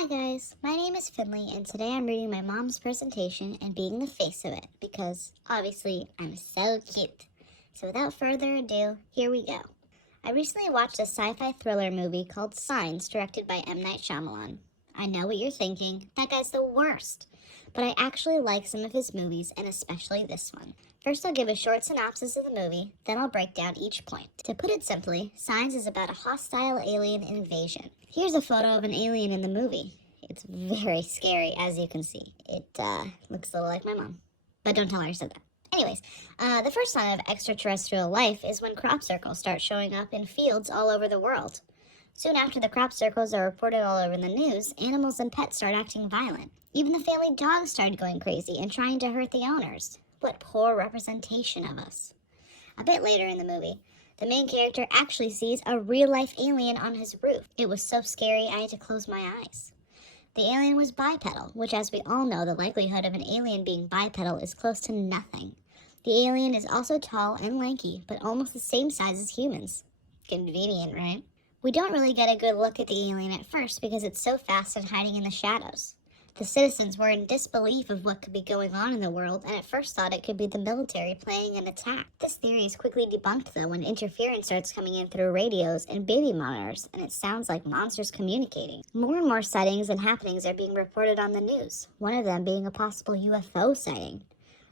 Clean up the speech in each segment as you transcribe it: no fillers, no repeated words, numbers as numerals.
Hi guys, my name is Finley and today I'm reading my mom's presentation and being the face of it because obviously I'm so cute. So without further ado, here we go. I recently watched a sci-fi thriller movie called Signs directed by M. Night Shyamalan. I know what you're thinking, that guy's the worst. But I actually like some of his movies and especially this one. First I'll give a short synopsis of the movie, then I'll break down each point. To put it simply, Signs is about a hostile alien invasion. Here's a photo of an alien in the movie. It's very scary, as you can see. It looks a little like my mom. But don't tell her I said that. Anyways, the first sign of extraterrestrial life is when crop circles start showing up in fields all over the world. Soon after the crop circles are reported all over the news, animals and pets start acting violent. Even the family dogs started going crazy and trying to hurt the owners. What poor representation of us. A bit later in the movie, the main character actually sees a real-life alien on his roof. It was so scary I had to close my eyes. The alien was bipedal, which as we all know, the likelihood of an alien being bipedal is close to nothing. The alien is also tall and lanky, but almost the same size as humans. Convenient, right? We don't really get a good look at the alien at first because it's so fast and hiding in the shadows. The citizens were in disbelief of what could be going on in the world and at first thought it could be the military planning an attack. This theory is quickly debunked though when interference starts coming in through radios and baby monitors and it sounds like monsters communicating. More and more sightings and happenings are being reported on the news, one of them being a possible UFO sighting.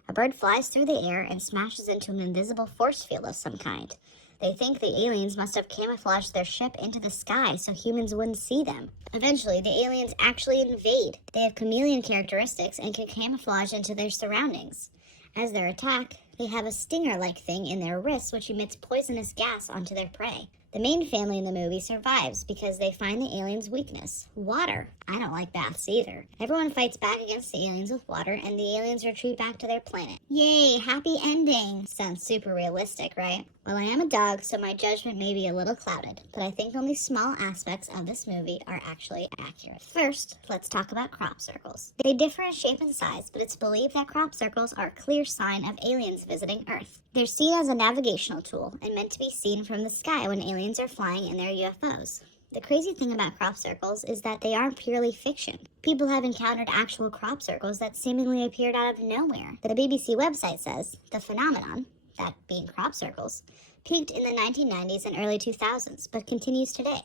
A bird flies through the air and smashes into an invisible force field of some kind. They think the aliens must have camouflaged their ship into the sky so humans wouldn't see them. Eventually, the aliens actually invade. They have chameleon characteristics and can camouflage into their surroundings. As they're attacked, they have a stinger-like thing in their wrists which emits poisonous gas onto their prey. The main family in the movie survives because they find the aliens' weakness, water. I don't like baths either. Everyone fights back against the aliens with water and the aliens retreat back to their planet. Yay, happy ending! Sounds super realistic, right? Well, I am a dog, so my judgment may be a little clouded, but I think only small aspects of this movie are actually accurate. First, let's talk about crop circles. They differ in shape and size, but it's believed that crop circles are a clear sign of aliens visiting Earth. They're seen as a navigational tool and meant to be seen from the sky when aliens are flying in their UFOs. The crazy thing about crop circles is that they aren't purely fiction. People have encountered actual crop circles that seemingly appeared out of nowhere. The BBC website says the phenomenon, that being crop circles, peaked in the 1990s and early 2000s, but continues today.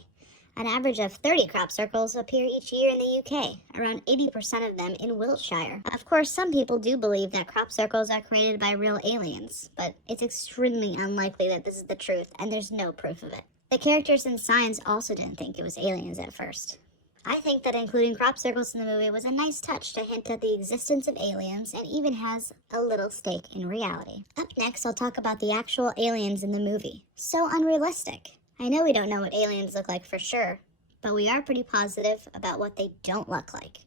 An average of 30 crop circles appear each year in the UK, around 80% of them in Wiltshire. Of course, some people do believe that crop circles are created by real aliens, but it's extremely unlikely that this is the truth, and there's no proof of it. The characters in Signs also didn't think it was aliens at first. I think that including crop circles in the movie was a nice touch to hint at the existence of aliens and even has a little stake in reality. Up next, I'll talk about the actual aliens in the movie. So unrealistic. I know we don't know what aliens look like for sure, but we are pretty positive about what they don't look like.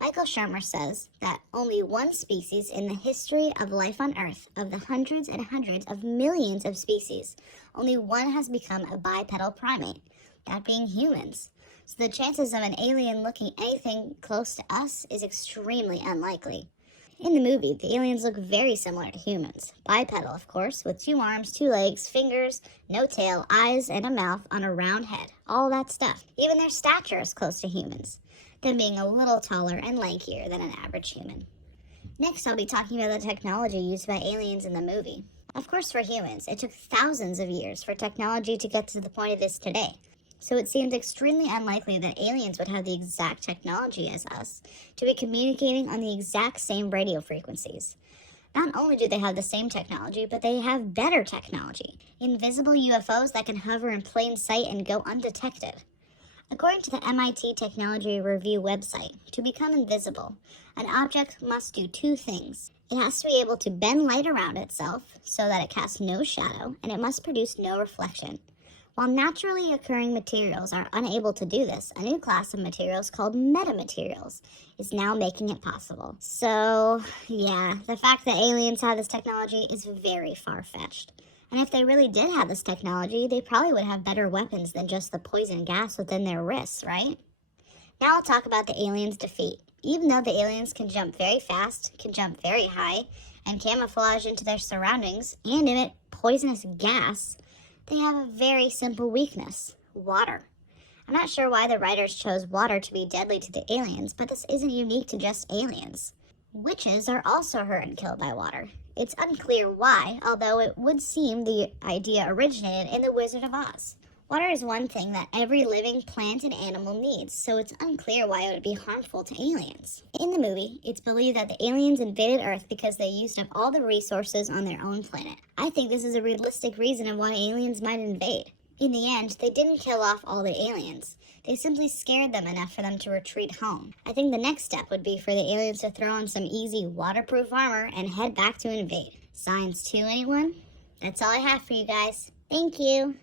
Michael Shermer says that only one species in the history of life on Earth, of the hundreds and hundreds of millions of species, only one has become a bipedal primate, that being humans. So the chances of an alien looking anything close to us is extremely unlikely. In the movie, the aliens look very similar to humans. Bipedal, of course, with 2 arms, 2 legs, fingers, no tail, eyes, and a mouth on a round head. All that stuff. Even their stature is close to humans, them being a little taller and lankier than an average human. Next, I'll be talking about the technology used by aliens in the movie. Of course, for humans, it took thousands of years for technology to get to the point it is today. So it seems extremely unlikely that aliens would have the exact technology as us to be communicating on the exact same radio frequencies. Not only do they have the same technology, but they have better technology. Invisible UFOs that can hover in plain sight and go undetected. According to the MIT Technology Review website, to become invisible, an object must do 2 things. It has to be able to bend light around itself so that it casts no shadow, and it must produce no reflection. While naturally occurring materials are unable to do this, a new class of materials called metamaterials is now making it possible. So, yeah, the fact that aliens have this technology is very far-fetched. And if they really did have this technology, they probably would have better weapons than just the poison gas within their wrists, right? Now I'll talk about the aliens' defeat. Even though the aliens can jump very fast, can jump very high, and camouflage into their surroundings, and emit poisonous gas, they have a very simple weakness: water. I'm not sure why the writers chose water to be deadly to the aliens, but this isn't unique to just aliens. Witches are also hurt and killed by water. It's unclear why, although it would seem the idea originated in The Wizard of Oz. Water is one thing that every living plant and animal needs, so it's unclear why it would be harmful to aliens. In the movie, it's believed that the aliens invaded Earth because they used up all the resources on their own planet. I think this is a realistic reason of why aliens might invade. In the end, they didn't kill off all the aliens. They simply scared them enough for them to retreat home. I think the next step would be for the aliens to throw on some easy waterproof armor and head back to invade. Science 2, anyone? That's all I have for you guys. Thank you.